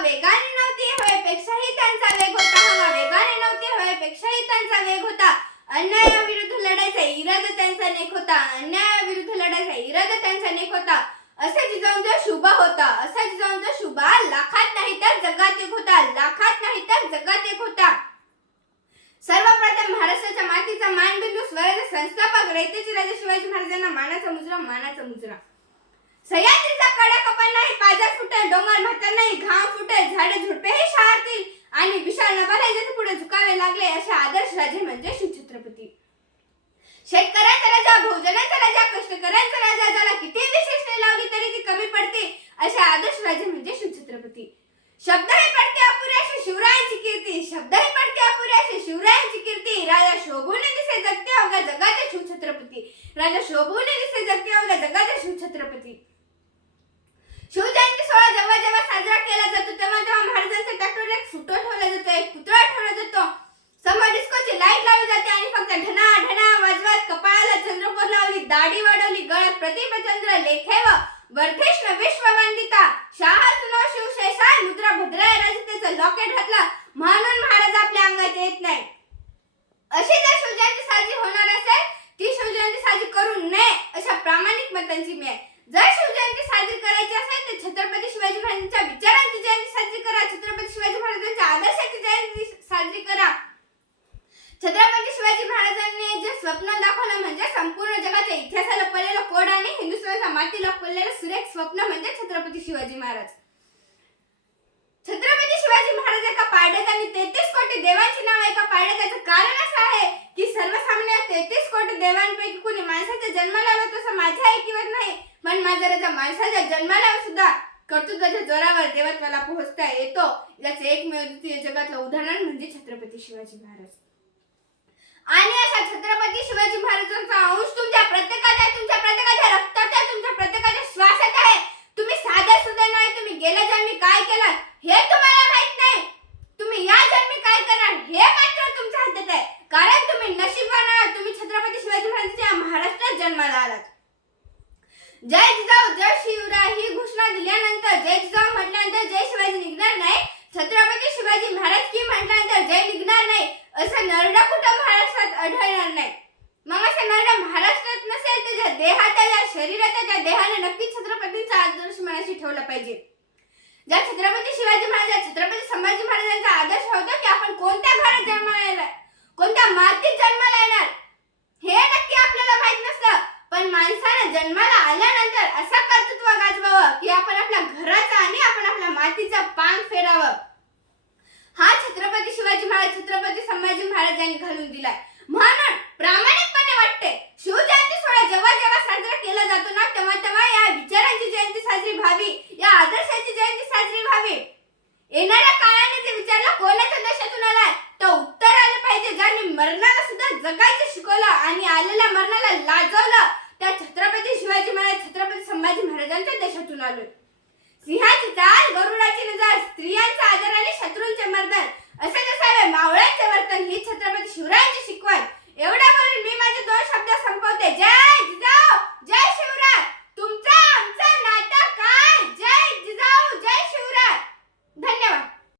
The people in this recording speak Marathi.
वेगाने नव्हती हवेपेक्षाही त्यांचा वेग होता. हवा वेगाने नव्हती हवेपेक्षाही त्यांचा वेग होता. अन्यायाविरुद्ध लढायचा इरादा त्यांचा नेक होता. अन्यायाविरुद्ध लढायचा इरादा त्यांचा नेक होता. असा जिजाऊंचा शुभा होता असा जिजाऊंचा शुभा लाखात नाही तर जगात एक होता. लाखात नाही तर जगात एक होता. सर्वप्रथम महाराष्ट्राच्या मातीचा मानबिंदू स्वराज्य संस्थापक रयतेचे राजे शिवाजी महाराजांना मानाचा मुजरा मानाचा मुजरा. सह्याद्रीचा कडा कपाल नाही डोंगर म्हातांनाही घाम फुटेल झाडे झुडपेही शहारतील. आणि विशाल नभाला पुढे झुकावे लागले असे आदर्श राजे म्हणजे शिवछत्रपती शेतकऱ्यांचा राजा भोजनाचा राजा कष्टकऱ्यांचा राजा ज्याला किती विशेषणे लावली तरी ती कमी पडते असे आदर्श राजे म्हणजे शिवछत्रपती शब्दही पडते अपुरे अशी शिवरायांची कीर्ती. शब्दही पडते अपुरे अशी शिवरायांची कीर्ती. राजा शोभूने दिसे जगते अवघ्या जगाचे शिवछत्रपती राजा शोभूने दिसे जगते अवघ्या जगाचे शिवछत्रपती शिव सोहळा जेव्हा जेव्हा साजरा केला जातो तेव्हा तेव्हा महाराजांच्या ट्रॅक्टरवर एक फुटो ठेवला जातो एक पुतळा ठेवला जातो. समोर डिस्कोची लाइट लावली जाते आणि फक्त ढना ढना वाजवत कपाळाला चंद्रपूर लावली दाढी वाढवली गळ्यात प्रतिभचंद्र लेखेव वर्धेश विश्व वंदिता शाह सुनो शिवशेषा मुद्रा भद्राय राजतेचं लॉकेट घातला म्हणून महाराज आपल्या अंगात येत नाही. अशी जर शिवजयंती साजरी होणार असेल ती शिवजयंती साजरी करू नये अशा प्रामाणिक मतांची मी आहे जर शिवजयंती साजरी करायची असेल तर छत्रपती शिवाजी महाराजांच्या विचारांची जयंती साजरी करा छत्रपती शिवाजी महाराजांच्या आदर्शाची जयंती साजरी करा छत्रपती शिवाजी महाराजांनी जे स्वप्न दाखवलं म्हणजे संपूर्ण इतिहासाला पडलेला कोड आणि हिंदुस्थानाच्या मातीला पडलेलं सुरेख स्वप्न म्हणजे छत्रपती शिवाजी महाराज. छत्रपती शिवाजी महाराज एका पाड्यात आणि तेहतीस कोटी देवांची नाव एका पाड्यात त्याचं कारण असं आहे की सर्वसामान्य तेहतीस कोटी देवांपैकी कोणी माणसाच्या जन्माला आला तसं माझ्या ऐकिवत नाही? पण माझ्या राजा माणसाच्या जन्माला सुद्धा कर्तृत्वाच्या जोरावर देवत्वाला पोहोचता येतो. याचे एकमेव द्वितीय जगातलं उदाहरण म्हणजे छत्रपती शिवाजी महाराज. आणि अशा छत्रपती शिवाजी महाराज जन्माला आलात जय जिजाऊ जय शिवराय ही घोषणा दिल्यानंतर जय जिजाऊ म्हटल्यानंतर जय शिवाजी निघणार नाही. छत्रपती शिवाजी महाराज की म्हटल्यानंतर जय निघणार नाही असं नरडा कुठं महाराष्ट्रात आढळणार नाही. मग असं नरडा महाराष्ट्रात नसेल त्याच्या देहात या शरीरात त्या देहाने नक्की छत्रपतींचा आदर्श मनाशी ठेवला पाहिजे. ज्या छत्रपती शिवाजी महाराज छत्रपती संभाजी महाराजांचा आदर्श होता की आपण कोणत्या घरात जन्माला कोणत्या मातीत जन्माला येणार हे नक्की आपल्याला माहीत नसतं पण माणसानं जन्माला आल्यानंतर असं कर्तृत्व गाजवावं की आपण आपल्या घराचं आणि आपण आपल्या मातीचं पान फेरावं. हा छत्रपती शिवाजी महाराज छत्रपती संभाजी महाराज यांनी घालून दिलाय. म्हणून प्रामाणिकपणे वाटते शिवजयंती सोहळा जेव्हा जेव्हा साजरा केला जातो ना तेव्हा तेव्हा या विचारांची जयंती साजरी व्हावी या आदर्शाची जयंती साजरी व्हावी. येणाऱ्या काळाने जे विचारलं कोणाच्या देशातून आलाय तर उत्तर आलं पाहिजे. ज्यांनी मरणाला सुद्धा जगायचं शिकवलं आणि आलेल्या मरणाला लाजवलं त्या छत्रपती शिवाजी महाराज छत्रपती संभाजी महाराजांच्या देशातून आलोय. सिंहाची चाल गरुडाची नजर स्त्रियांचा आदर आणि शत्रूंचे मर्दन. असे